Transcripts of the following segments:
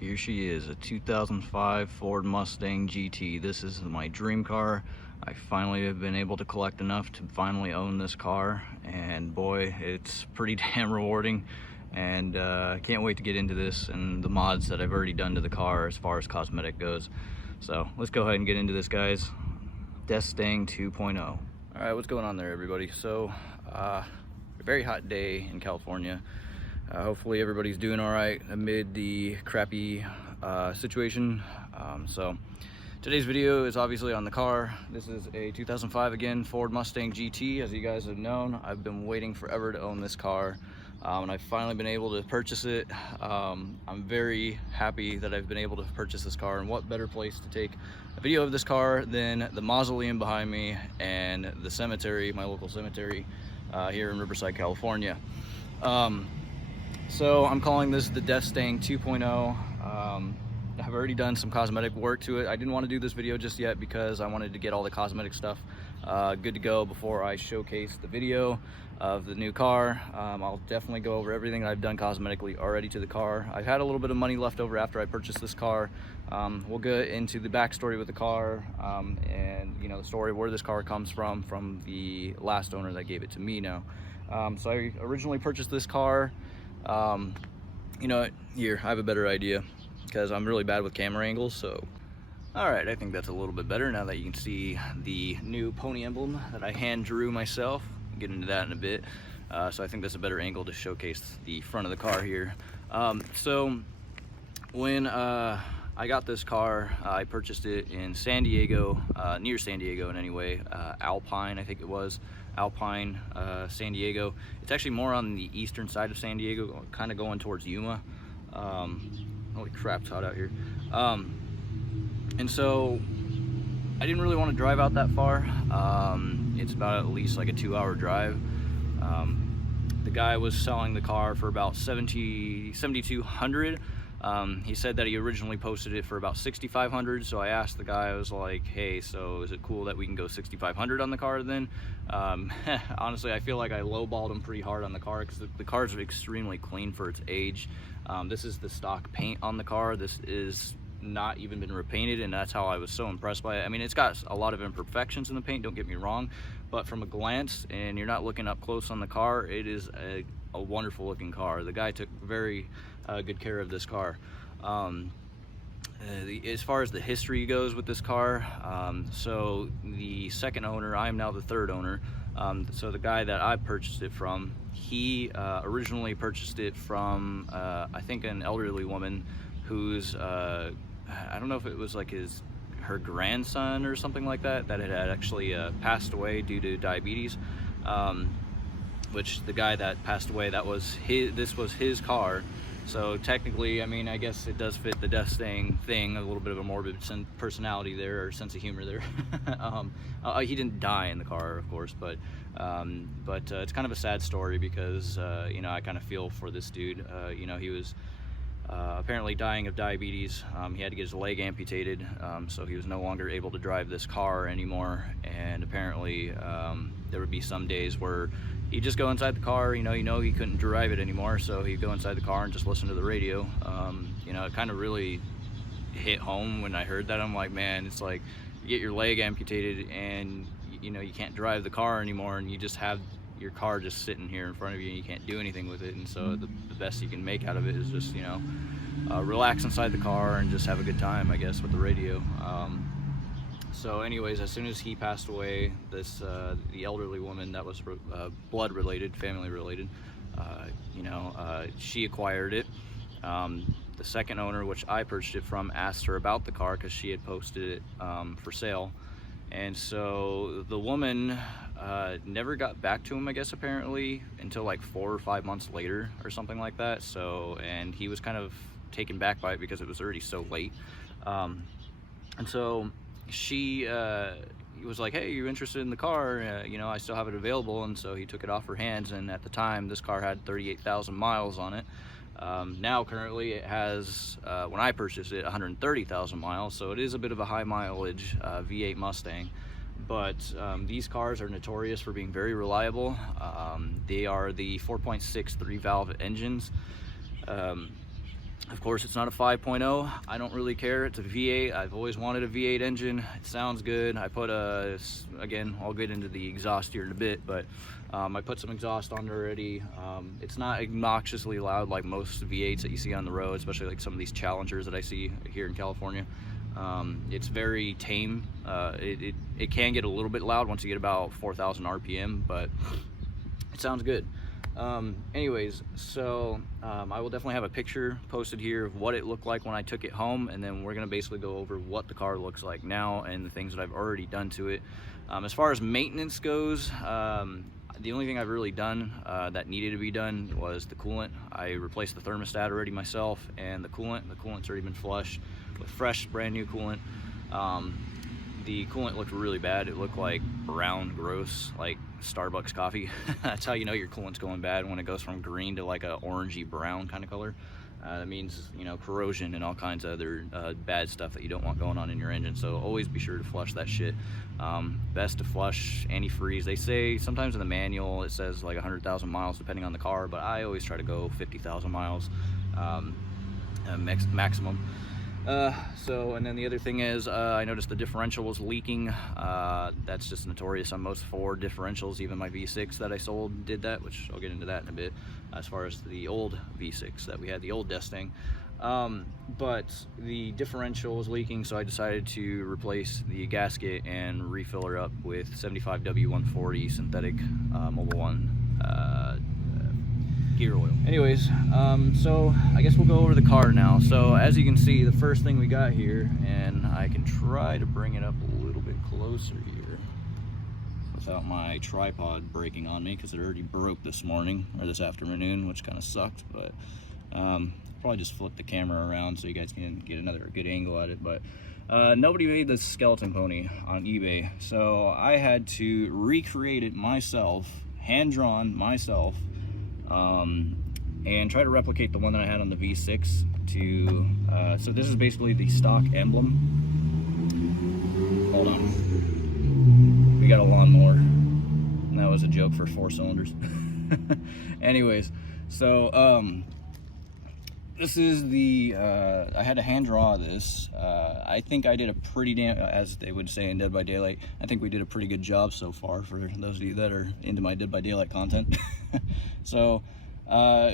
Here she is, a 2005 Ford Mustang GT. This is my dream car. I finally have been able to collect enough to finally own this car, and boy, it's pretty damn rewarding. And I can't wait to get into this and the mods that I've already done to the car as far as cosmetic goes. So let's go ahead and get into this, guys. Mustang 2.0. All right, what's going on there, everybody? So a very hot day in California. Hopefully everybody's doing all right amid the crappy situation. So today's video is obviously on the car. This is a 2005 again Ford Mustang GT. As you guys have known, I've been waiting forever to own this car, and I've finally been able to purchase it. I'm very happy that I've been able to purchase this car, and what better place to take a video of this car than the mausoleum behind me and the cemetery, my local cemetery here in Riverside, California. So I'm calling this the Mustang 2.0. I've already done some cosmetic work to it. I didn't want to do this video just yet because I wanted to get all the cosmetic stuff good to go before I showcase the video of the new car. I'll definitely go over everything that I've done cosmetically already to the car. I've had a little bit of money left over after I purchased this car. We'll get into the backstory with the car, and the story of where this car comes from the last owner that gave it to me now. So I originally purchased this car. Here, I have a better idea because I'm really bad with camera angles. So all right, I think that's a little bit better now that you can see the new pony emblem that I hand drew myself. I'll get into that in a bit. So I think that's a better angle to showcase the front of the car here. So when I got this car, I purchased it in San Diego, near San Diego in any way, Alpine, I think it was. Alpine, San Diego. It's actually more on the eastern side of San Diego, kind of going towards Yuma. Holy crap, it's hot out here. And so I didn't really want to drive out that far. It's about at least like a 2-hour drive. The guy was selling the car for about $7,200. He said that he originally posted it for about $6,500. So I asked the guy, I was like, hey, so is it cool that we can go $6,500 on the car then? Honestly, I feel like I lowballed him pretty hard on the car because the car is extremely clean for its age. This is the stock paint on the car. This is not even been repainted, and that's how I was so impressed by it. I mean, it's got a lot of imperfections in the paint, don't get me wrong, but from a glance, and you're not looking up close on the car, it is a wonderful looking car. The guy took very good care of this car. As far as the history goes with this car, so the second owner, I am now the third owner. So the guy that I purchased it from, he originally purchased it from I think an elderly woman who's I don't know if it was like her grandson or something like that had actually passed away due to diabetes. Which the guy that passed away, this was his car. So technically, I mean, I guess it does fit the Mustang thing, a little bit of a morbid personality there, or sense of humor there. He didn't die in the car, of course, but it's kind of a sad story because, I kind of feel for this dude. He was apparently dying of diabetes. He had to get his leg amputated, so he was no longer able to drive this car anymore. And apparently there would be some days where he'd just go inside the car, he couldn't drive it anymore, so he'd go inside the car and just listen to the radio. It kind of really hit home when I heard that. I'm like, man, it's like you get your leg amputated and you can't drive the car anymore, and you just have your car just sitting here in front of you and you can't do anything with it. And so the best you can make out of it is just relax inside the car and just have a good time, I guess, with the radio. So anyways, as soon as he passed away, the elderly woman that was blood related, family related, she acquired it. The second owner, which I purchased it from, asked her about the car because she had posted it for sale. And so the woman never got back to him, I guess, apparently, until like 4 or 5 months later or something like that. So, and he was kind of taken back by it because it was already so late. And so she was like, hey, you interested in the car? I still have it available. And so he took it off her hands, and at the time this car had 38,000 miles on it. Now currently it has, when I purchased it, 130,000 miles, so it is a bit of a high mileage V8 Mustang. But these cars are notorious for being very reliable. They are the 4.6 3-valve engines. Of course, it's not a 5.0. I don't really care. It's a V8. I've always wanted a V8 engine. It sounds good. I put again, I'll get into the exhaust here in a bit, but I put some exhaust on there already. It's not obnoxiously loud like most V8s that you see on the road, especially like some of these Challengers that I see here in California. It's very tame. It can get a little bit loud once you get about 4,000 RPM, but it sounds good. Anyways, so I will definitely have a picture posted here of what it looked like when I took it home, and then we're gonna basically go over what the car looks like now and the things that I've already done to it. As far as maintenance goes, the only thing I've really done that needed to be done was the coolant. I replaced the thermostat already myself, and the coolant's already been flushed with fresh brand new coolant. The coolant looked really bad. It looked like brown, gross, like Starbucks coffee. That's how you know your coolant's going bad, when it goes from green to like a orangey brown kind of color. That means, you know, corrosion and all kinds of other bad stuff that you don't want going on in your engine. So always be sure to flush that shit. Best to flush antifreeze. They say sometimes in the manual it says like 100,000 miles depending on the car, but I always try to go 50,000 miles maximum. And then the other thing is, I noticed the differential was leaking. That's just notorious on most Ford differentials. Even my V6 that I sold did that, which I'll get into that in a bit, as far as the old V6 that we had, the old Mustang. But the differential was leaking, so I decided to replace the gasket and refill her up with 75 W140 synthetic Mobil 1 gear oil. Anyways, so I guess we'll go over the car now. So as you can see, the first thing we got here, and I can try to bring it up a little bit closer here without my tripod breaking on me, because it already broke this morning or this afternoon, which kind of sucked. But probably just flip the camera around so you guys can get another good angle at it. But nobody made this skeleton pony on eBay, so I had to recreate it myself, hand-drawn myself, and try to replicate the one that I had on the V6 to, so this is basically the stock emblem. Hold on. We got a lawnmower. And that was a joke for 4 cylinders. Anyways, so, this is the, I had to hand draw this. I think I did a pretty damn, as they would say in Dead by Daylight, I think we did a pretty good job so far for those of you that are into my Dead by Daylight content. So,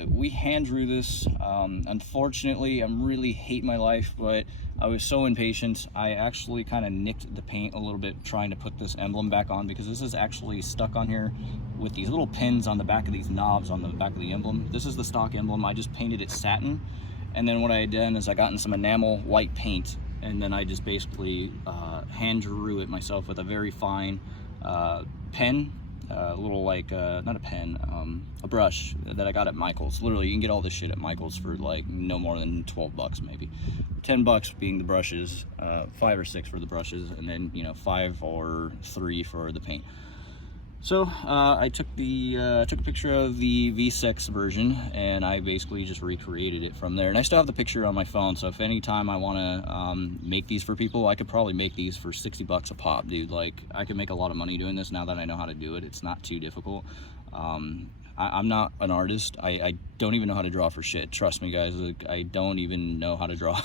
we hand drew this. Unfortunately, I'm really hate my life, but I was so impatient. I actually kind of nicked the paint a little bit trying to put this emblem back on, because this is actually stuck on here with these little pins on the back of these knobs on the back of the emblem. This is the stock emblem. I just painted it satin, and then what I had done is I got in some enamel white paint, and then I just basically hand drew it myself with a very fine pen, a little like not a pen, a brush that I got at Michael's. Literally, you can get all this shit at Michael's for like no more than 12 bucks, maybe 10 bucks being the brushes, 5 or 6 for the brushes, and then, you know, 5 or 3 for the paint. So I took a picture of the V6 version, and I basically just recreated it from there. And I still have the picture on my phone, so if any time I want to make these for people, I could probably make these for 60 bucks a pop, dude. Like, I could make a lot of money doing this now that I know how to do it. It's not too difficult. I'm not an artist. I don't even know how to draw for shit. Trust me, guys. Like, I don't even know how to draw.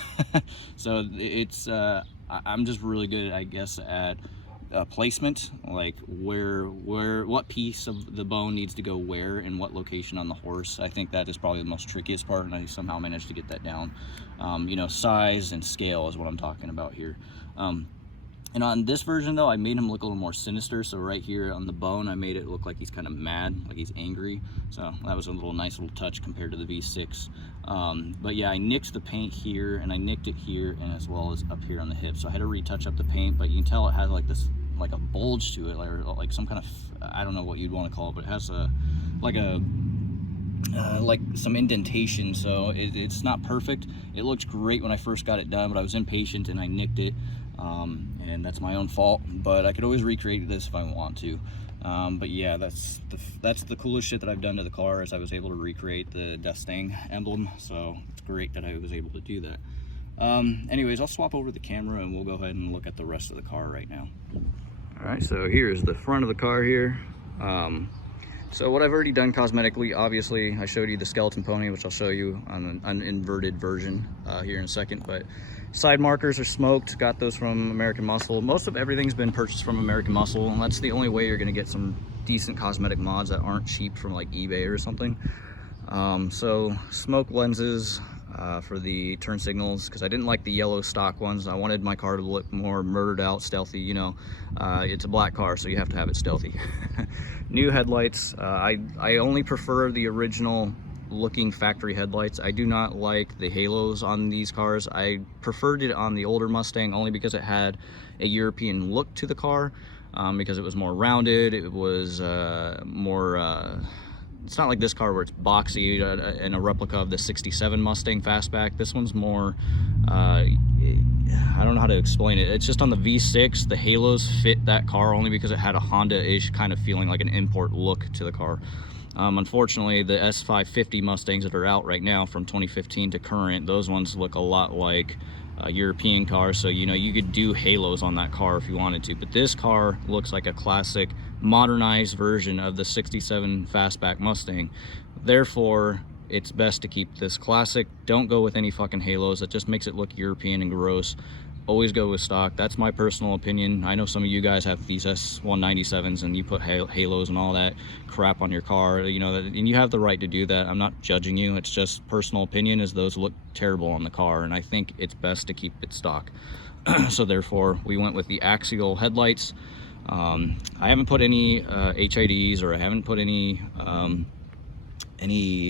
So it's I'm just really good, I guess, at placement, like what piece of the bone needs to go where and what location on the horse. I think that is probably the most trickiest part, and I somehow managed to get that down. You know, size and scale is what I'm talking about here. And on this version though, I made him look a little more sinister. So right here on the bone, I made it look like he's kind of mad, like he's angry. So that was a nice little touch compared to the V6. But yeah, I nicked the paint here, and I nicked it here, and as well as up here on the hip. So I had to retouch up the paint, but you can tell it has like this, like a bulge to it, like some kind of, I don't know what you'd want to call it, but it has like some indentation. So it's not perfect. It looked great when I first got it done, but I was impatient and I nicked it. And that's my own fault, but I could always recreate this if I want to. But yeah, that's the coolest shit that I've done to the car, is I was able to recreate the Mustang emblem. So it's great that I was able to do that. Anyways, I'll swap over the camera and we'll go ahead and look at the rest of the car right now. All right, so here's the front of the car here. So what I've already done cosmetically, obviously I showed you the skeleton pony, which I'll show you on an inverted version here in a second, but side markers are smoked, got those from American Muscle. Most of everything's been purchased from American Muscle, and that's the only way you're gonna get some decent cosmetic mods that aren't cheap from like eBay or something. So smoke lenses for the turn signals, because I didn't like the yellow stock ones. I wanted my car to look more murdered out, stealthy, you know. It's a black car, so you have to have it stealthy. New headlights. I only prefer the original looking factory headlights. I do not like the halos on these cars. I preferred it on the older Mustang only because it had a European look to the car, because it was more rounded. It was more it's not like this car where it's boxy and a replica of the 67 Mustang fastback. This one's more I don't know how to explain it. It's just on the V6, the halos fit that car only because it had a Honda-ish kind of feeling, like an import look to the car. Unfortunately, the S550 Mustangs that are out right now from 2015 to current, those ones look a lot like European cars, so you know, you could do halos on that car if you wanted to, but this car looks like a classic modernized version of the 67 fastback Mustang. Therefore, it's best to keep this classic. Don't go with any fucking halos. That just makes it look European and gross. Always go with stock. That's my personal opinion. I know some of you guys have these S197s and you put halos and all that crap on your car, you know, and you have the right to do that. I'm not judging you. It's just personal opinion, as those look terrible on the car, and I think it's best to keep it stock. So therefore, we went with the axial headlights. I haven't put any HIDs, or I haven't put any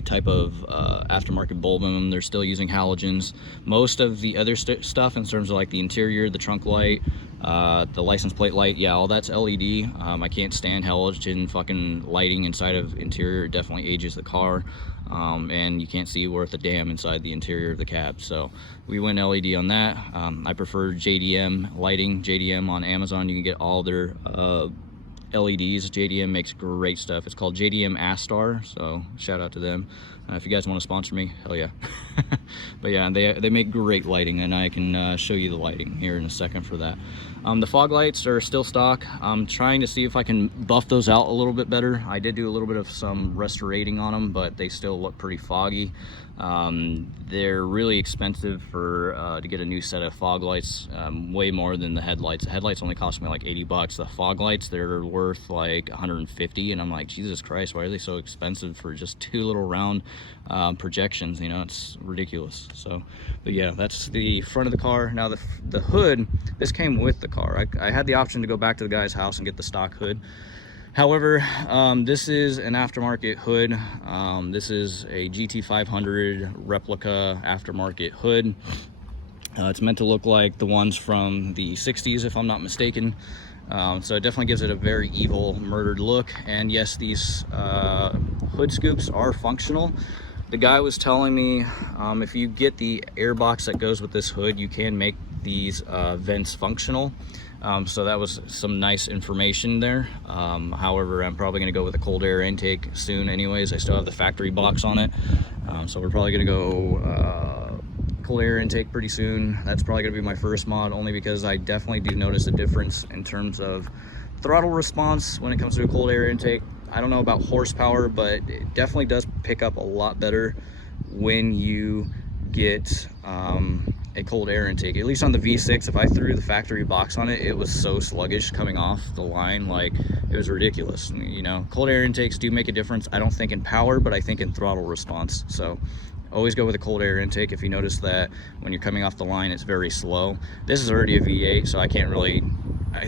type of aftermarket bulb in them. They're still using halogens. Most of the other stuff in terms of like the interior, the trunk light, the license plate light, yeah, all that's LED. I can't stand halogen fucking lighting inside of interior. It definitely ages the car, and you can't see worth a damn inside the interior of the cab. So we went LED on that. I prefer JDM lighting. JDM on Amazon, you can get all their LEDs. JDM makes great stuff. It's called JDM Astar, so shout out to them. If you guys want to sponsor me, hell yeah. But yeah, they make great lighting, and I can show you the lighting here in a second for that. The fog lights are still stock. I'm trying to see if I can buff those out a little bit better. I did do a little bit of some restorating on them, but they still look pretty foggy. They're really expensive for to get a new set of fog lights, way more than the headlights. The headlights only cost me like 80 bucks. The fog lights, they're worth like 150, and I'm like, Jesus Christ, why are they so expensive for just two little round projections? You know, it's ridiculous. So, but yeah, that's the front of the car. Now the hood, this came with the car. I had the option to go back to the guy's house and get the stock hood. However, this is an aftermarket hood. This is a GT500 replica aftermarket hood. It's meant to look like the ones from the 60s, if I'm not mistaken. So it definitely gives it a very evil, murdered look. And yes, these hood scoops are functional. The guy was telling me if you get the air box that goes with this hood, you can make these vents functional. So that was some nice information there. However, I'm probably going to go with a cold air intake soon anyways. I still have the factory box on it. So we're probably going to go cold air intake pretty soon. That's probably going to be my first mod, only because I definitely do notice a difference in terms of throttle response when it comes to a cold air intake. I don't know about horsepower, but it definitely does pick up a lot better when you get a cold air intake. At least on the V6, if I threw the factory box on it, it was so sluggish coming off the line, like it was ridiculous. You know, cold air intakes do make a difference. I don't think in power, but I think in throttle response. So always go with a cold air intake. If you notice that when you're coming off the line, it's very slow. This is already a V8, so I can't really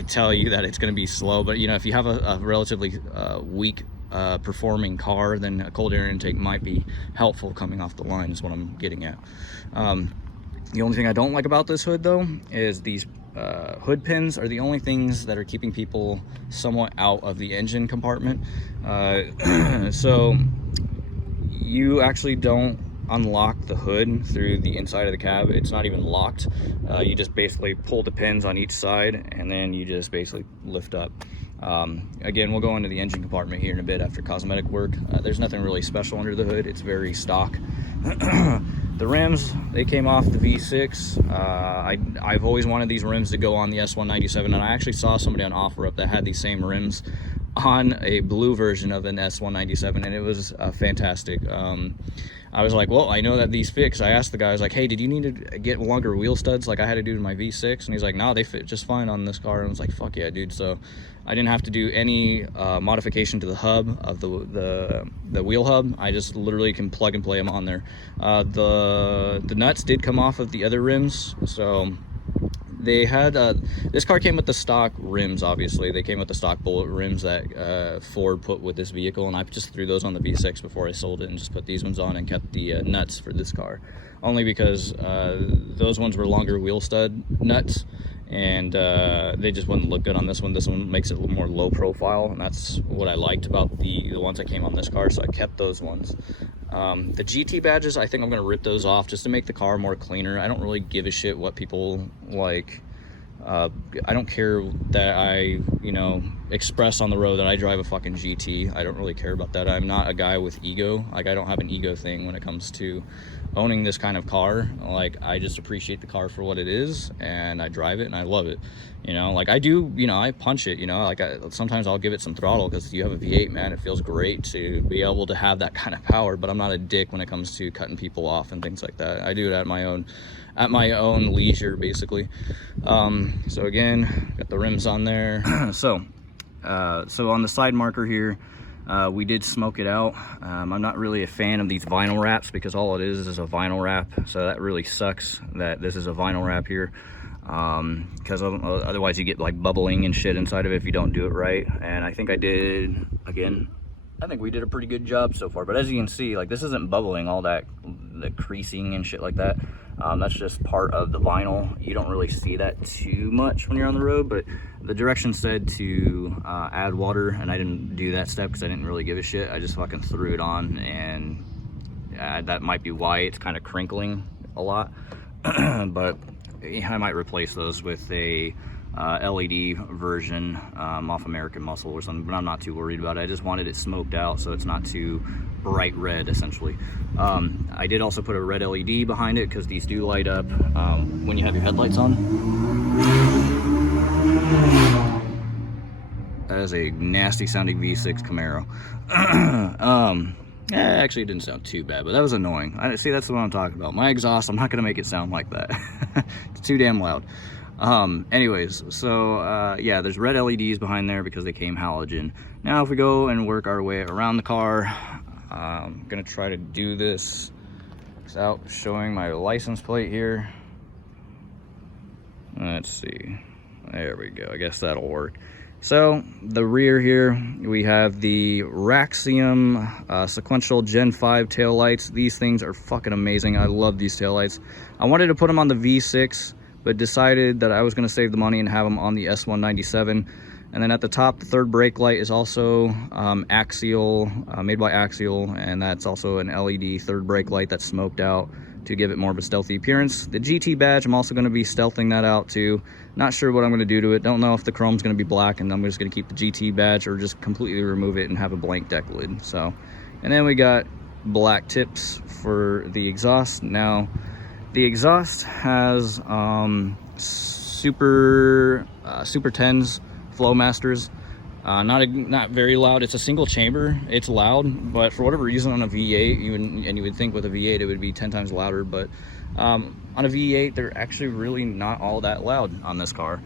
tell you that it's going to be slow, but you know, if you have a relatively weak performing car, then a cold air intake might be helpful coming off the line, is what I'm getting at. The only thing I don't like about this hood though is these hood pins are the only things that are keeping people somewhat out of the engine compartment. So you actually don't unlock the hood through the inside of the cab. It's not even locked. You just basically pull the pins on each side, and then you just basically lift up. Again, we'll go into the engine compartment here in a bit after cosmetic work. There's nothing really special under the hood. It's very stock. The rims, they came off the V6. I've always wanted these rims to go on the S197, and I actually saw somebody on OfferUp that had these same rims. on a blue version of an S197, and it was fantastic. I was like, well, I know that these fit, because I asked the guy, I was like, hey, did you need to get longer wheel studs like I had to do to my V6? And he's like, no, they fit just fine on this car. And I was like, fuck yeah, dude. So I didn't have to do any modification to the hub of the wheel hub. I just literally can plug and play them on there. The nuts did come off of the other rims, so they had this car came with the stock rims. Obviously they came with the stock bullet rims that Ford put with this vehicle, and I just threw those on the V6 before I sold it and just put these ones on and kept the nuts for this car, only because those ones were longer wheel stud nuts, and they just wouldn't look good on this one. This one makes it a little more low profile, and that's what I liked about the ones that came on this car, so I kept those ones. The GT badges, I think I'm gonna rip those off just to make the car more cleaner. I don't really give a shit what people like. I don't care that I, you know, express on the road that I drive a fucking GT. I don't really care about that. I'm not a guy with ego. Like, I don't have an ego thing when it comes to owning this kind of car. Like, I just appreciate the car for what it is, and I drive it and I love it. You know, like I do, you know, I punch it, you know, like sometimes I'll give it some throttle because you have a V8, man. It feels great to be able to have that kind of power, but I'm not a dick when it comes to cutting people off and things like that. I do it at my own leisure, basically. So again, got the rims on there. So on the side marker here, we did smoke it out. I'm not really a fan of these vinyl wraps because all it is a vinyl wrap. So that really sucks that this is a vinyl wrap here, because otherwise you get like bubbling and shit inside of it if you don't do it right. And I think I did, again, I think we did a pretty good job so far. But as you can see, like, this isn't bubbling, all that, the creasing and shit like that. That's just part of the vinyl. You don't really see that too much when you're on the road, but the directions said to add water, and I didn't do that step because I didn't really give a shit. I just fucking threw it on, and that might be why it's kind of crinkling a lot. But I might replace those with a LED version off American Muscle or something, but I'm not too worried about it. I just wanted it smoked out so it's not too bright red, essentially. I did also put a red LED behind it because these do light up when you have your headlights on. That is a nasty sounding V6 Camaro. Actually, it didn't sound too bad, but that was annoying. See, that's what I'm talking about. My exhaust, I'm not gonna make it sound like that. It's too damn loud. Anyways, so yeah, there's red LEDs behind there because they came halogen. Now if we go and work our way around the car, I'm gonna try to do this without showing my license plate here. Let's see, there we go, I guess that'll work. So the rear here, we have the Raxium sequential Gen 5 taillights. These things are fucking amazing. I love these taillights. I wanted to put them on the V6, but decided that I was going to save the money and have them on the S197. And then at the top, the third brake light is also Axial, made by Axial, and that's also an LED third brake light that's smoked out to give it more of a stealthy appearance. The GT badge, I'm also going to be stealthing that out too. Not sure what I'm going to do to it. Don't know if the chrome's going to be black and I'm just going to keep the GT badge, or just completely remove it and have a blank deck lid. So, and then we got black tips for the exhaust. Now, the exhaust has Super 10s Flowmasters. Not very loud. It's a single chamber. It's loud, but for whatever reason on a V8, you would think with a V8 it would be 10 times louder, but on a V8 they're actually really not all that loud on this car.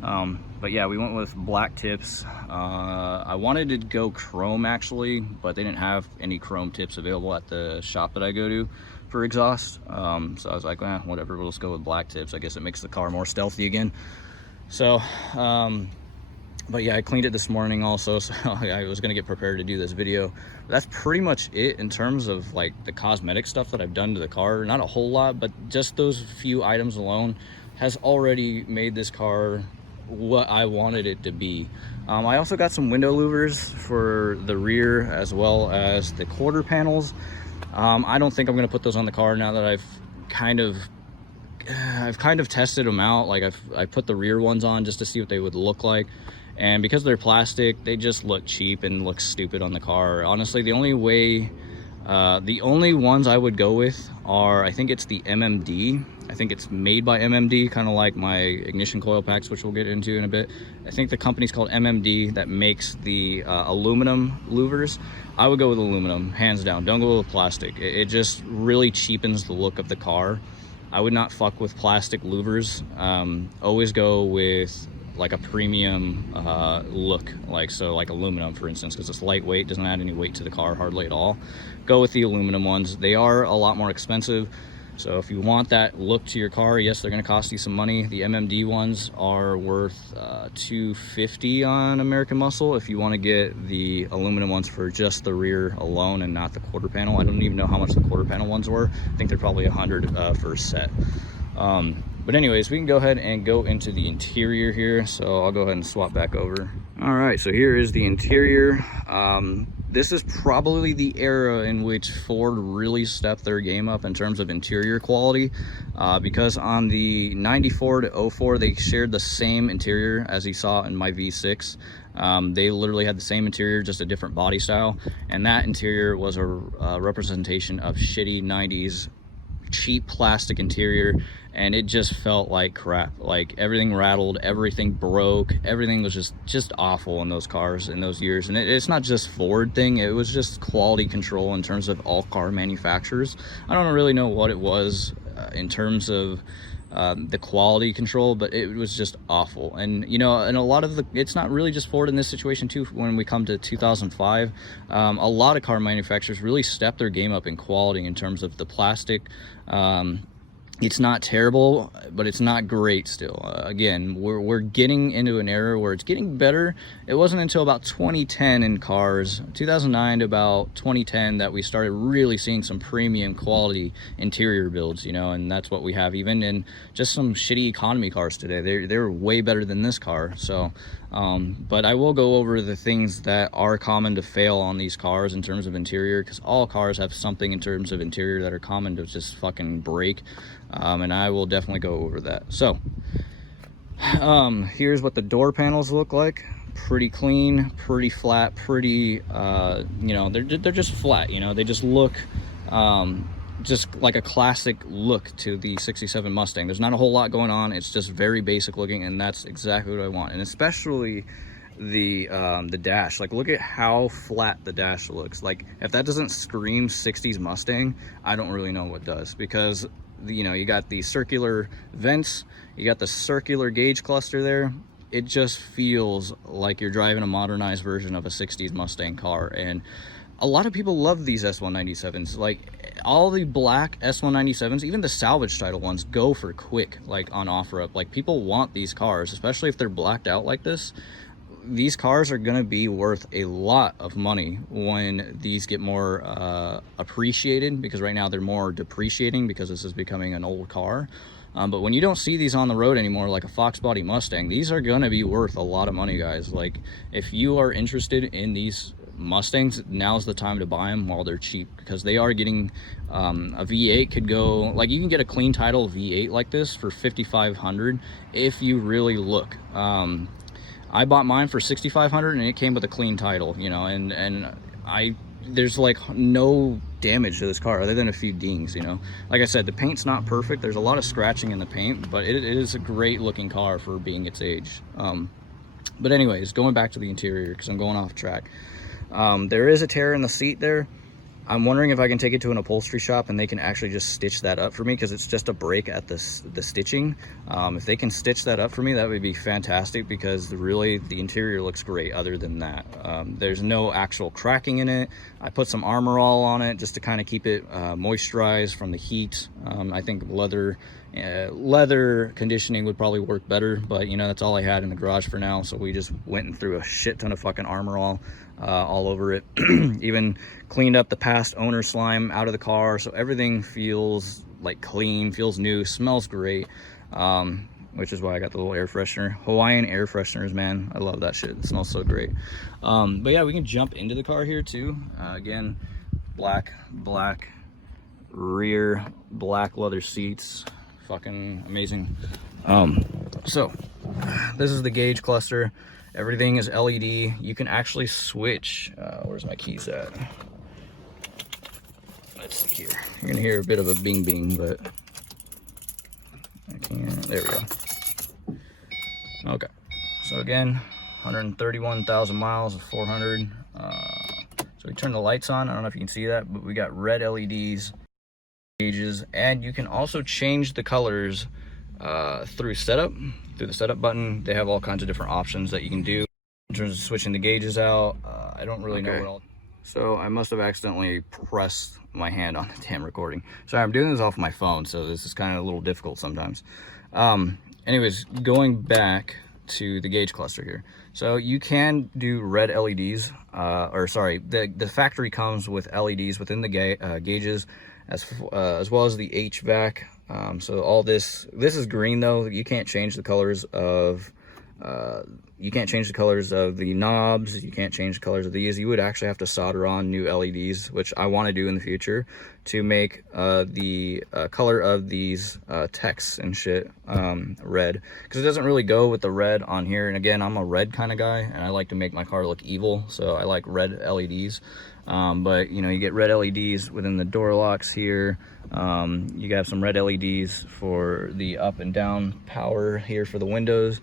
But yeah, we went with black tips. I wanted to go chrome actually, but they didn't have any chrome tips available at the shop that I go to for exhaust. So I was like, whatever, we'll just go with black tips. I guess it makes the car more stealthy again. So but yeah, I cleaned it this morning also, so I was gonna get prepared to do this video. But that's pretty much it in terms of like the cosmetic stuff that I've done to the car. Not a whole lot, but just those few items alone has already made this car what I wanted it to be. I also got some window louvers for the rear as well as the quarter panels. I don't think I'm gonna put those on the car now that I've kind of tested them out. Like I put the rear ones on just to see what they would look like, and because they're plastic, they just look cheap and look stupid on the car. Honestly, the only ones I would go with are, I think it's the MMD, I think it's made by MMD, kind of like my ignition coil packs, which we'll get into in a bit. I think the company's called MMD that makes the aluminum louvers. I would go with aluminum, hands down. Don't go with plastic. It just really cheapens the look of the car. I would not fuck with plastic louvers. Always go with like a premium look, like aluminum, for instance, because it's lightweight, doesn't add any weight to the car hardly at all. Go with the aluminum ones. They are a lot more expensive, so if you want that look to your car, yes, they're going to cost you some money. The MMD ones are worth $250 on American Muscle if you want to get the aluminum ones for just the rear alone and not the quarter panel. I don't even know how much the quarter panel ones were. I think they're probably $100 for a set. But anyways, we can go ahead and go into the interior here. So I'll go ahead and swap back over. All right, so here is the interior. This is probably the era in which Ford really stepped their game up in terms of interior quality, because on the 94 to 04, they shared the same interior as you saw in my V6. They literally had the same interior, just a different body style. And that interior was a representation of shitty 90s cheap plastic interior, and it just felt like crap. Like everything rattled, everything broke, everything was just awful in those cars in those years. And it's not just Ford thing, it was just quality control in terms of all car manufacturers. I don't really know what it was in terms of the quality control, but it was just awful. And you know, and a lot of it's not really just Ford in this situation too. When we come to 2005, a lot of car manufacturers really stepped their game up in quality in terms of the plastic. It's not terrible, but it's not great still. Again, we're getting into an era where it's getting better. It wasn't until about 2010 in cars, 2009 to about 2010, that we started really seeing some premium quality interior builds, you know, and that's what we have even in just some shitty economy cars today. They're way better than this car. So but I will go over the things that are common to fail on these cars in terms of interior, because all cars have something in terms of interior that are common to just fucking break. And I will definitely go over that. So here's what the door panels look like. Pretty clean, pretty flat, pretty you know, they're just flat, you know, they just look just like a classic look to the 67 Mustang. There's not a whole lot going on. It's just very basic looking, and that's exactly what I want. And especially the dash. Like, look at how flat the dash looks. Like, if that doesn't scream 60s Mustang, I don't really know what does, because you know, you got the circular vents, you got the circular gauge cluster there. It just feels like you're driving a modernized version of a 60s Mustang car. And a lot of people love these S197s. Like, all the black S197s, even the salvage title ones, go for quick, like on offer up. Like, people want these cars, especially if they're blacked out like this. These cars are going to be worth a lot of money when these get more appreciated, because right now they're more depreciating because this is becoming an old car. But when you don't see these on the road anymore, like a Fox body Mustang, these are going to be worth a lot of money, guys. Like, if you are interested in these Mustangs, now's the time to buy them while they're cheap, because they are getting a V8 could go, like, you can get a clean title V8 like this for $5,500 if you really look. I bought mine for $6,500 and it came with a clean title, you know, and there's like no damage to this car other than a few dings, you know. Like I said, the paint's not perfect. There's a lot of scratching in the paint, but it is a great looking car for being its age. But anyways, going back to the interior, because I'm going off track. There is a tear in the seat there. I'm wondering if I can take it to an upholstery shop and they can actually just stitch that up for me, because it's just a break at the stitching. If they can stitch that up for me, that would be fantastic, because really the interior looks great other than that. There's no actual cracking in it. I put some Armor All on it just to kind of keep it moisturized from the heat. I think leather conditioning would probably work better, but you know, that's all I had in the garage for now, so we just went and threw a shit ton of fucking Armor all over it. Even cleaned up the past owner slime out of the car, so everything feels like clean, feels new, smells great, which is why I got the little air freshener. Hawaiian air fresheners, man, I love that shit. It smells so great. But yeah, we can jump into the car here too. Again, black rear, black leather seats, fucking amazing. So this is the gauge cluster. Everything is LED. You can actually switch. Where's my keys at? Let's see here. You're gonna hear a bit of a bing bing, but There we go. Okay, so again, 131,000 miles of 400. So we turn the lights on. I don't know if you can see that, but we got red LEDs, gauges, and you can also change the colors through the setup button. They have all kinds of different options that you can do in terms of switching the gauges out. I don't really know what all. So I must have accidentally pressed my hand on the damn recording. Sorry, I'm doing this off my phone, so this is kind of a little difficult sometimes. Anyways, going back to the gauge cluster here. So you can do red LEDs, or sorry, the factory comes with LEDs within the gauges, as well as the HVAC. So all this is green though. You can't change the colors of the knobs. You can't change the colors of these. You would actually have to solder on new LEDs, which I want to do in the future, to make the color of these texts and shit red, because it doesn't really go with the red on here. And again, I'm a red kind of guy, and I like to make my car look evil, so I like red LEDs. But you know, you get red LEDs within the door locks here. You have some red LEDs for the up and down power here for the windows.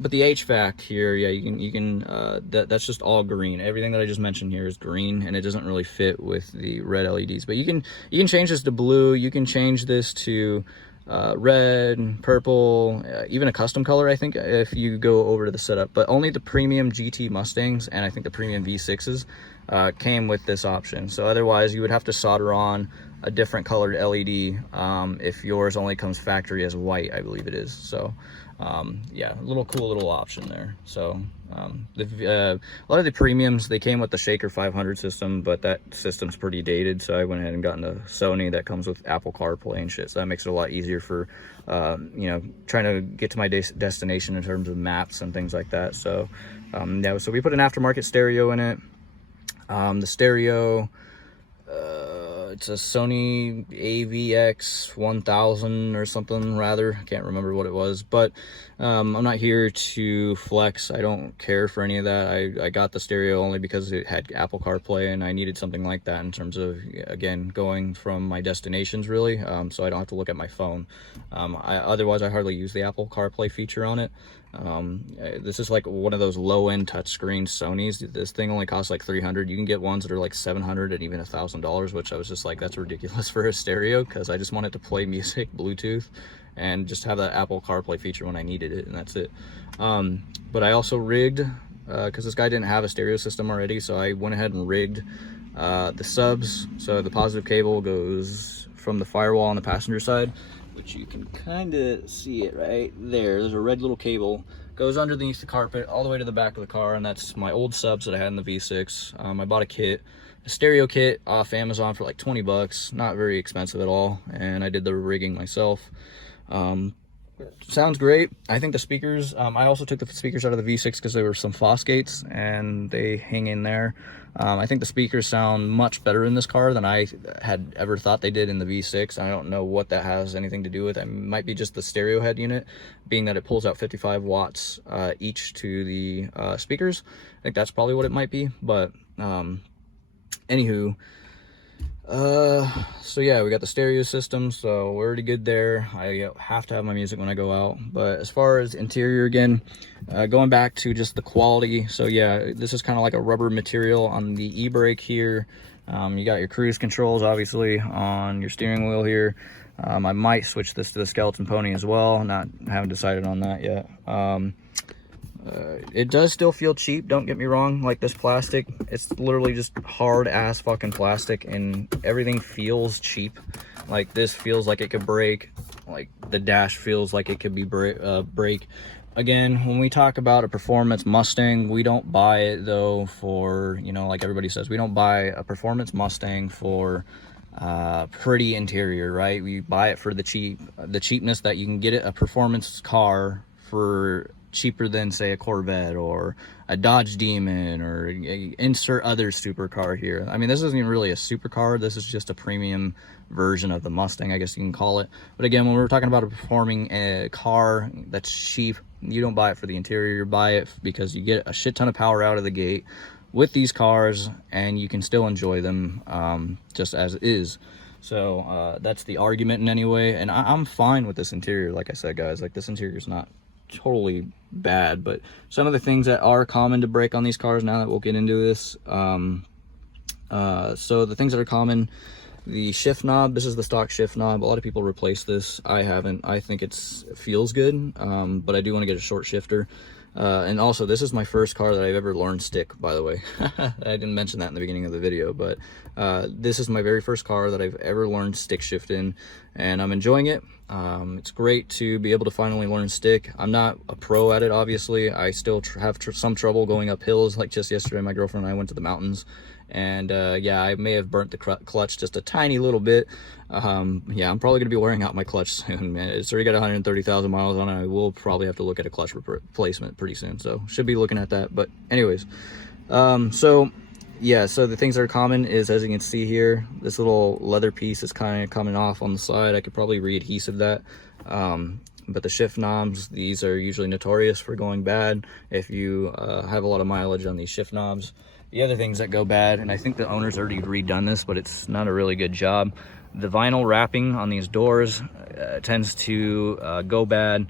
But the HVAC here, yeah, you can that's just all green. Everything that I just mentioned here is green, and it doesn't really fit with the red LEDs. But you can change this to blue. You can change this to red, purple, even a custom color, I think, if you go over to the setup. But only the premium GT Mustangs and I think the premium V6s came with this option. So otherwise, you would have to solder on a different colored LED if yours only comes factory as white, I believe it is. So yeah, a cool little option there. So a lot of the premiums, they came with the Shaker 500 system, but that system's pretty dated, so I went ahead and got the Sony that comes with Apple CarPlay and shit. So that makes it a lot easier for you know, trying to get to my destination in terms of maps and things like that. So yeah, so we put an aftermarket stereo in it. The stereo, it's a Sony AVX 1000 or something, rather. I can't remember what it was, but I'm not here to flex. I don't care for any of that. I got the stereo only because it had Apple CarPlay, and I needed something like that in terms of, again, going from my destinations, really, so I don't have to look at my phone. Otherwise, I hardly use the Apple CarPlay feature on it. This is like one of those low-end touchscreen Sonys. This thing only costs like $300. You can get ones that are like $700 and even $1,000, which I was just like, that's ridiculous for a stereo, because I just wanted to play music Bluetooth and just have that Apple CarPlay feature when I needed it, and that's it. But I also rigged, because this guy didn't have a stereo system already, so I went ahead and rigged the subs. So the positive cable goes from the firewall on the passenger side, which you can kind of see it right there. There's a red little cable, goes underneath the carpet all the way to the back of the car, and that's my old subs that I had in the V6. I bought a stereo kit off Amazon for like 20 bucks, not very expensive at all, and I did the rigging myself. Sounds great. I think the speakers, I also took the speakers out of the V6 because there were some Fosgates and they hang in there. I think the speakers sound much better in this car than I had ever thought they did in the V6. I don't know what that has anything to do with. It might be just the stereo head unit, being that it pulls out 55 watts each to the speakers. I think that's probably what it might be, but anywho, so yeah, we got the stereo system, so we're already good there. I have to have my music when I go out. But as far as interior, again, going back to just the quality, so yeah, this is kind of like a rubber material on the e-brake here. You got your cruise controls obviously on your steering wheel here. I might switch this to the skeleton pony as well, haven't decided on that yet. It does still feel cheap, don't get me wrong. Like this plastic, it's literally just hard ass fucking plastic, and everything feels cheap. Like this feels like it could break, like the dash feels like it could be break. Again, when we talk about a performance Mustang, we don't buy it though for, you know, like everybody says, we don't buy a performance Mustang for pretty interior, right? We buy it for the cheapness that you can get it, a performance car for cheaper than, say, a Corvette or a Dodge Demon, or insert other supercar here. I mean, this isn't even really a supercar. This is just a premium version of the Mustang, I guess you can call it. But again, when we're talking about a performing car that's cheap, you don't buy it for the interior. You buy it because you get a shit ton of power out of the gate with these cars, and you can still enjoy them just as is. So that's the argument in any way, and I'm fine with this interior. Like I said, guys, like this interior is not totally bad, but some of the things that are common to break on these cars, now that we'll get into this, so the things that are common, the shift knob. This is the stock shift knob. A lot of people replace this. I haven't. I think it feels good, but I do want to get a short shifter. And also, this is my first car that I've ever learned stick, by the way. I didn't mention that in the beginning of the video, but this is my very first car that I've ever learned stick shift in, and I'm enjoying it. It's great to be able to finally learn stick. I'm not a pro at it, obviously. I still have some trouble going up hills. Like just yesterday, my girlfriend and I went to the mountains, and yeah, I may have burnt the clutch just a tiny little bit. Yeah, I'm probably gonna be wearing out my clutch soon, man. It's already got 130,000 miles on it. I will probably have to look at a clutch replacement pretty soon, so should be looking at that. But anyways, so yeah, so the things that are common is, as you can see here, this little leather piece is kind of coming off on the side. I could probably re-adhesive that. But the shift knobs, these are usually notorious for going bad if you have a lot of mileage on these shift knobs. The other things that go bad, and I think the owner's already redone this, but it's not a really good job. The vinyl wrapping on these doors tends to go bad.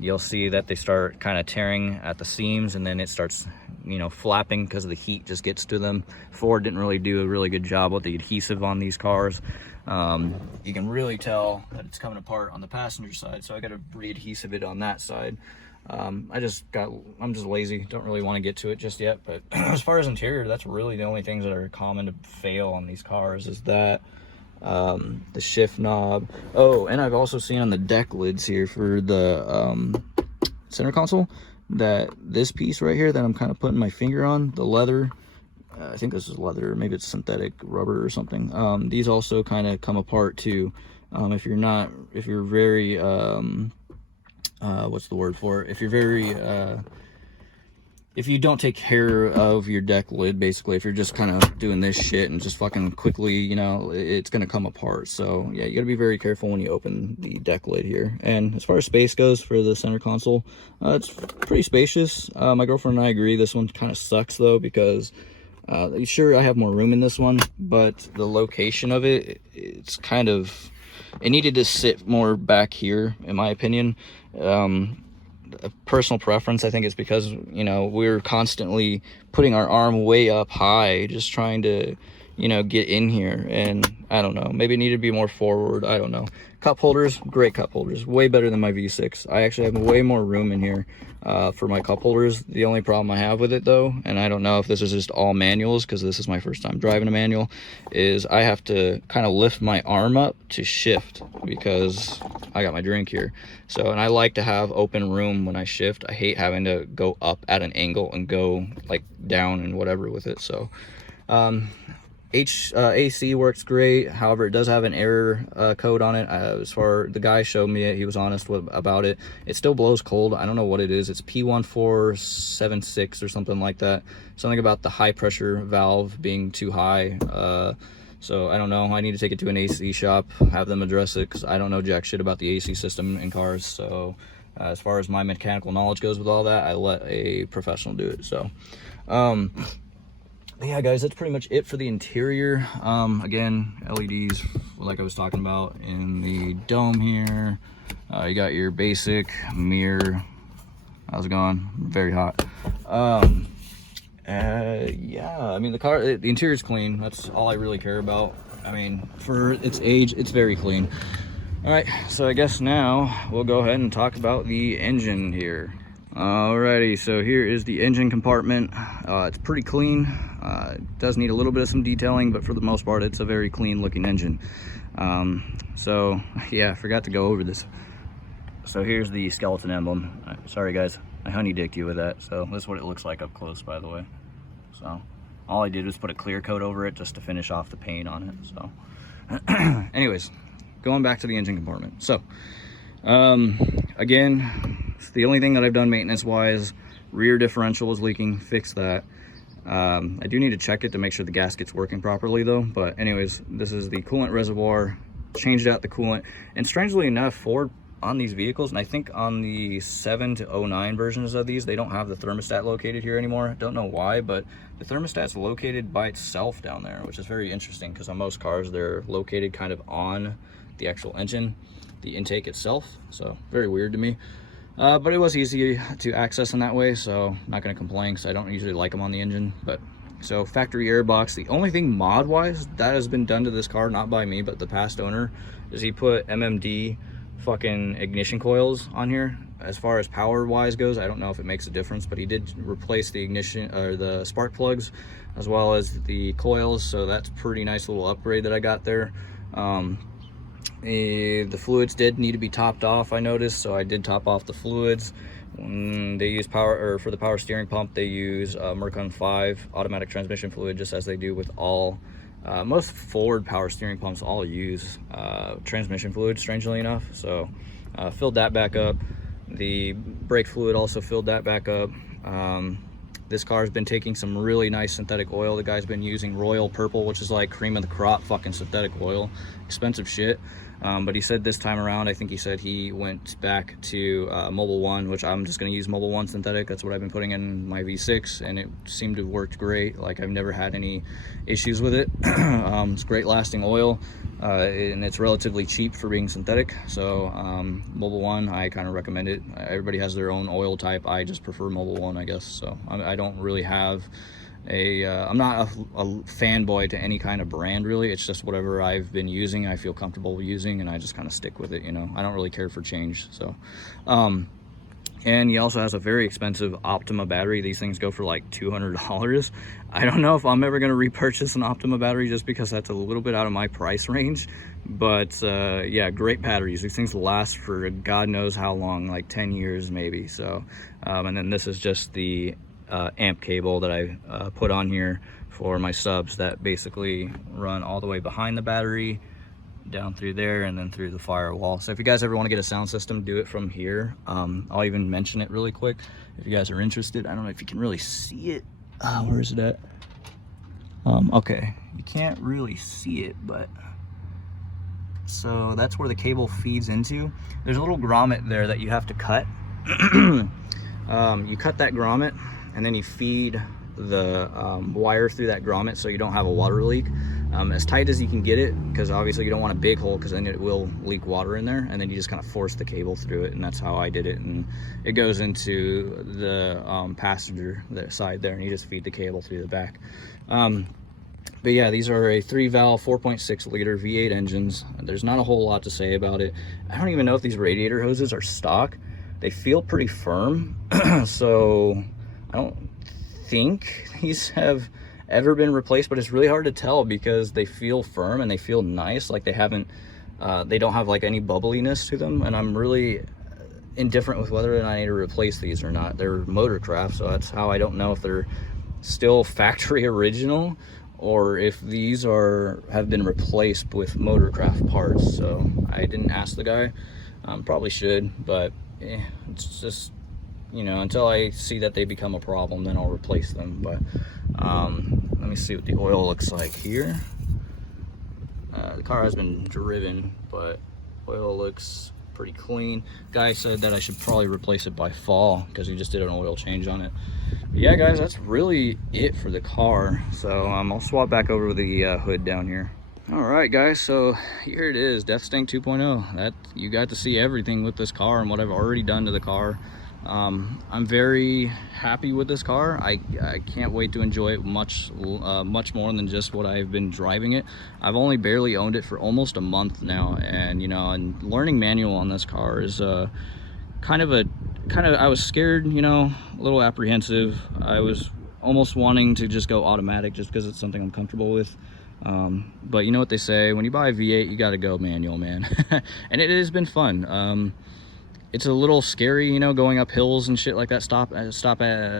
You'll see that they start kind of tearing at the seams, and then it starts, you know, flapping because the heat just gets to them. Ford didn't really do a really good job with the adhesive on these cars. You can really tell that it's coming apart on the passenger side, so I got to re-adhesive it on that side. I'm just lazy, don't really want to get to it just yet. But as far as interior, that's really the only things that are common to fail on these cars, is that the shift knob. Oh, and I've also seen on the deck lids here for the center console that this piece right here that I'm kind of putting my finger on, the leather, I think this is leather, maybe it's synthetic rubber or something. These also kind of come apart too. If you're very what's the word for it? If you're very if you don't take care of your deck lid, basically, if you're just kind of doing this shit and just fucking quickly, you know, it's gonna come apart. So yeah, you gotta be very careful when you open the deck lid here. And as far as space goes for the center console, it's pretty spacious. My girlfriend and I agree. This one kind of sucks though, because sure, I have more room in this one, but the location of it, it's kind of, it needed to sit more back here, in my opinion. A personal preference, I think it's because, you know, we're constantly putting our arm way up high, just trying to, you know, get in here. And I don't know, maybe it needed to be more forward. I don't know. Cup holders, great cup holders, way better than my V6. I actually have way more room in here for my cup holders. The only problem I have with it though, and I don't know if this is just all manuals, because this is my first time driving a manual, is I have to kind of lift my arm up to shift, because I got my drink here. So, and I like to have open room when I shift. I hate having to go up at an angle and go like down and whatever with it. So AC works great. However, it does have an error code on it. As far, the guy showed me it, he was honest about it. It still blows cold. I don't know what it is. It's P1476 or something like that. Something about the high pressure valve being too high. So I don't know. I need to take it to an AC shop, have them address it, because I don't know jack shit about the AC system in cars. So as far as my mechanical knowledge goes with all that, I let a professional do it. So yeah, guys, that's pretty much it for the interior. Again, LEDs, like I was talking about, in the dome here. You got your basic mirror. How's it going? Very hot. Yeah, I mean, the interior's clean. That's all I really care about. I mean, for its age, it's very clean. All right, so I guess now we'll go ahead and talk about the engine here. Alrighty, so here is the engine compartment. It's pretty clean. It does need a little bit of some detailing, but for the most part, it's a very clean looking engine. So yeah, I forgot to go over this. So here's the skeleton emblem. Sorry guys, I honey-dicked you with that. So this is what it looks like up close, by the way. So all I did was put a clear coat over it just to finish off the paint on it. So anyways, going back to the engine compartment. So again, it's the only thing that I've done maintenance wise. Rear differential is leaking, fix that. I do need to check it to make sure the gasket's working properly though. But anyways, this is the coolant reservoir, changed out the coolant, and strangely enough, Ford on these vehicles, and I think on the 7 to 09 versions of these, they don't have the thermostat located here anymore. Don't know why, but the thermostat's located by itself down there, which is very interesting because on most cars they're located kind of on the actual engine, the intake itself. So very weird to me, but it was easy to access in that way, so I'm not going to complain because I don't usually like them on the engine. But so factory airbox, the only thing mod wise that has been done to this car, not by me but the past owner, is he put MMD fucking ignition coils on here. As far as power wise goes, I don't know if it makes a difference, but he did replace the ignition or the spark plugs as well as the coils, so that's pretty nice little upgrade that I got there. The fluids did need to be topped off, I noticed, so I did top off the fluids. They use power, or for the power steering pump they use Mercon 5 automatic transmission fluid, just as they do with all most Ford power steering pumps all use transmission fluid, strangely enough. So filled that back up. The brake fluid also filled that back up. This car has been taking some really nice synthetic oil. The guy's been using Royal Purple, which is like cream of the crop fucking synthetic oil, expensive shit. But he said this time around, I think he said he went back to Mobil 1, which I'm just going to use Mobil 1 synthetic. That's what I've been putting in my V6, and it seemed to have worked great. Like, I've never had any issues with it. It's great lasting oil, and it's relatively cheap for being synthetic. So Mobil 1, I kind of recommend it. Everybody has their own oil type. I just prefer Mobil 1, I guess. So I don't really have I'm not a fanboy to any kind of brand, really. It's just whatever I've been using, I feel comfortable using, and I just kind of stick with it, you know. I don't really care for change. So and he also has a very expensive Optima battery. These things go for like $200. I don't know if I'm ever going to repurchase an Optima battery, just because that's a little bit out of my price range. But yeah, great batteries. These things last for God knows how long, like 10 years maybe. So and then this is just the amp cable that I put on here for my subs that basically run all the way behind the battery, down through there, and then through the firewall. So if you guys ever want to get a sound system, do it from here. I'll even mention it really quick if you guys are interested. I don't know if you can really see it. Where is it at? Okay, you can't really see it, but so that's where the cable feeds into. There's a little grommet there that you have to cut. You cut that grommet, and then you feed the wire through that grommet so you don't have a water leak. As tight as you can get it, because obviously you don't want a big hole, because then it will leak water in there, and then you just kind of force the cable through it, and that's how I did it. And it goes into the passenger side there, and you just feed the cable through the back. But yeah, these are a 3-valve 4.6 liter V8 engines. There's not a whole lot to say about it. I don't even know if these radiator hoses are stock. They feel pretty firm. So I don't think these have ever been replaced, but it's really hard to tell because they feel firm and they feel nice. Like they haven't they don't have like any bubbliness to them, and I'm really indifferent with whether or not I need to replace these or not. They're Motorcraft, so that's how I don't know if they're still factory original or if these have been replaced with Motorcraft parts. So I didn't ask the guy. Probably should, but it's just, you know, until I see that they become a problem, then I'll replace them. But let me see what the oil looks like here. The car has been driven, but oil looks pretty clean. Guy said that I should probably replace it by fall because he just did an oil change on it. But yeah, guys, that's really it for the car. So I'll swap back over the hood down here. All right, guys, so here it is, Death Stink 2.0. That you got to see everything with this car and what I've already done to the car. I'm very happy with this car. I can't wait to enjoy it much more than just what I've been driving it. I've only barely owned it for almost a month now, and you know, and learning manual on this car is kind of I was scared, you know, a little apprehensive. I was almost wanting to just go automatic just because it's something I'm comfortable with. But you know what they say, when you buy a V8 you got to go manual, man. And it has been fun. It's a little scary, you know, going up hills and shit like that.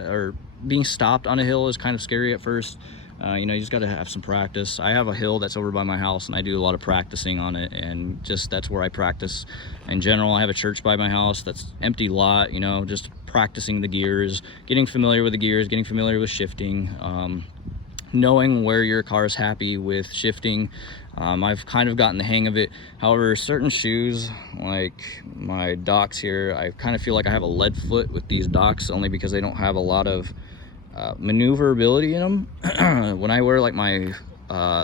Or being stopped on a hill is kind of scary at first. You know, you just got to have some practice. I have a hill that's over by my house, and I do a lot of practicing on it, and just that's where I practice in general. I have a church by my house that's empty lot, you know, just practicing the gears, getting familiar with the gears, getting familiar with shifting. knowing where your car is happy with shifting. I've kind of gotten the hang of it. However, certain shoes, like my docks here, I kind of feel like I have a lead foot with these docks, only because they don't have a lot of maneuverability in them. When I wear like my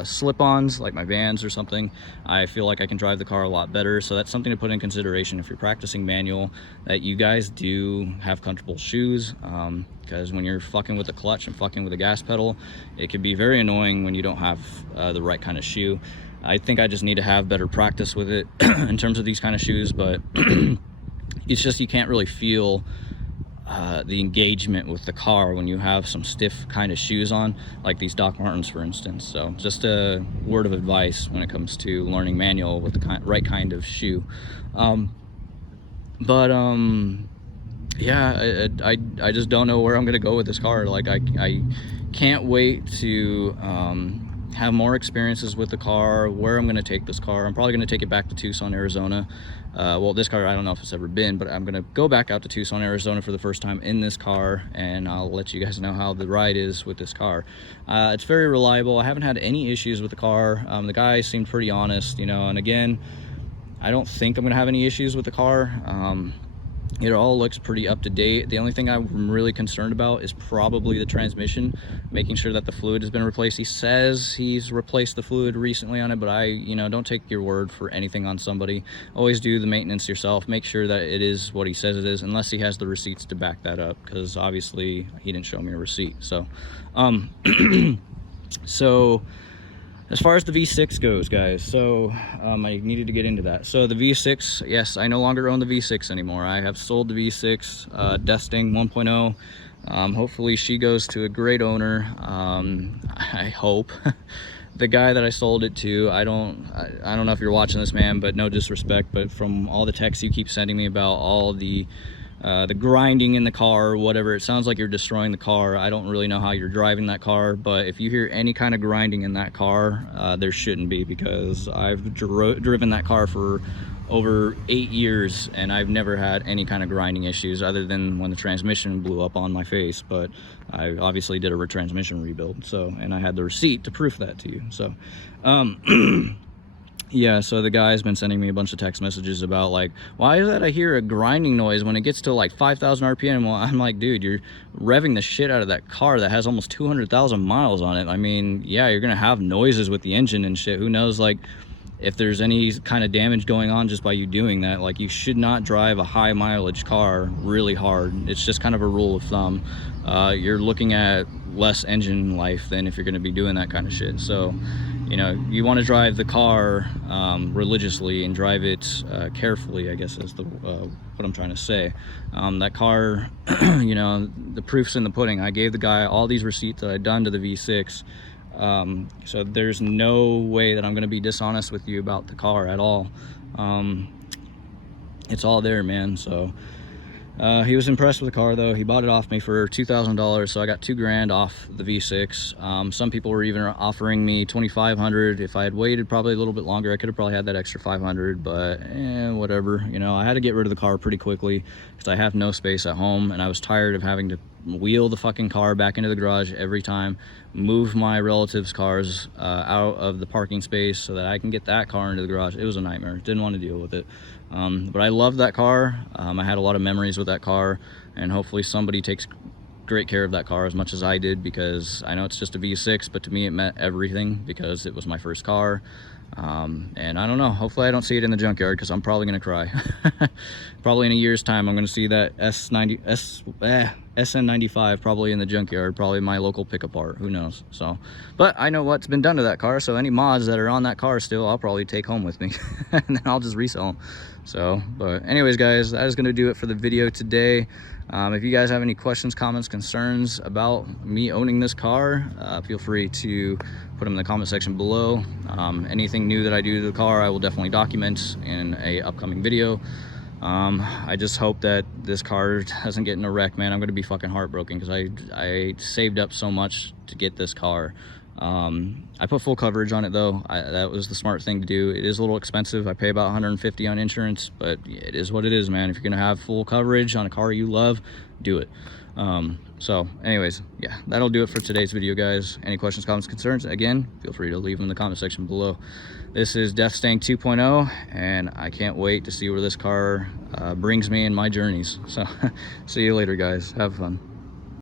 slip-ons, like my Vans or something, I feel like I can drive the car a lot better. So that's something to put in consideration if you're practicing manual, that you guys do have comfortable shoes, because when you're fucking with the clutch and fucking with the gas pedal, it can be very annoying when you don't have the right kind of shoe. I think I just need to have better practice with it in terms of these kind of shoes, but it's just, you can't really feel the engagement with the car when you have some stiff kind of shoes on, like these Doc Martens, for instance. So just a word of advice when it comes to learning manual with the right kind of shoe. Yeah, I just don't know where I'm gonna go with this car. Like I can't wait to have more experiences with the car, where I'm gonna take this car. I'm probably gonna take it back to Tucson, Arizona. Well, this car, I don't know if it's ever been, but I'm gonna go back out to Tucson, Arizona for the first time in this car, and I'll let you guys know how the ride is with this car. It's very reliable. I haven't had any issues with the car. The guy seemed pretty honest, you know, and again, I don't think I'm gonna have any issues with the car. It all looks pretty up to date. The only thing I'm really concerned about is probably the transmission, making sure that the fluid has been replaced. He says he's replaced the fluid recently on it, but you know, don't take your word for anything on somebody. Always do the maintenance yourself. Make sure that it is what he says it is, unless he has the receipts to back that up, because obviously he didn't show me a receipt. So, so as far as the V6 goes, guys, so I needed to get into that. So the V6, yes, I no longer own the V6 anymore. I have sold the V6, Desting 1.0. Hopefully she goes to a great owner. I hope. The guy that I sold it to, I don't know if you're watching this, man, but no disrespect, but from all the texts you keep sending me about all the grinding in the car or whatever, it sounds like you're destroying the car. I don't really know how you're driving that car, but if you hear any kind of grinding in that car, there shouldn't be, because I've driven that car for over 8 years and I've never had any kind of grinding issues, other than when the transmission blew up on my face. But I obviously did a transmission rebuild, so, and I had the receipt to prove that to you. So yeah, so the guy's been sending me a bunch of text messages about, like, why is that I hear a grinding noise when it gets to like 5,000 RPM? Well, I'm like, dude, you're revving the shit out of that car that has almost 200,000 miles on it. I mean, yeah, you're gonna have noises with the engine and shit. Who knows, like, if there's any kind of damage going on just by you doing that. Like, you should not drive a high mileage car really hard. It's just kind of a rule of thumb. You're looking at less engine life than if you're going to be doing that kind of shit. So, you know, you want to drive the car religiously and drive it carefully, I guess is what I'm trying to say. That car, you know, the proof's in the pudding. I gave the guy all these receipts that I'd done to the V6. So there's no way that I'm going to be dishonest with you about the car at all. It's all there, man. So he was impressed with the car, though. He bought it off me for $2,000, so I got $2,000 off the V6. Some people were even offering me $2,500. If I had waited probably a little bit longer, I could have probably had that extra $500, but whatever. You know, I had to get rid of the car pretty quickly because I have no space at home, and I was tired of having to wheel the fucking car back into the garage every time, move my relatives' cars out of the parking space so that I can get that car into the garage. It was a nightmare. Didn't want to deal with it. But I loved that car. I had a lot of memories with that car, and hopefully somebody takes great care of that car as much as I did, because I know it's just a V6, but to me it meant everything because it was my first car. And I don't know, hopefully I don't see it in the junkyard, because I'm probably gonna cry. Probably in a year's time I'm gonna see that SN95 probably in the junkyard, probably my local pickup art, who knows. So, but I know what's been done to that car, so any mods that are on that car still, I'll probably take home with me and then I'll just resell them. So, but anyways, guys, that is gonna do it for the video today. If you guys have any questions, comments, concerns about me owning this car, feel free to put them in the comment section below. Anything new that I do to the car, I will definitely document in a upcoming video. I just hope that this car doesn't get in a wreck, man. I'm gonna be fucking heartbroken because I saved up so much to get this car. I put full coverage on it though. That was the smart thing to do. It is a little expensive. I pay about 150 on insurance, but it is what it is, man. If you're gonna have full coverage on a car you love, do it. So anyways, yeah, that'll do it for today's video, guys. Any questions, comments, concerns, again, feel free to leave them in the comment section below. This is Deathstang 2.0, and I can't wait to see where this car brings me in my journeys. So see you later, guys. Have fun.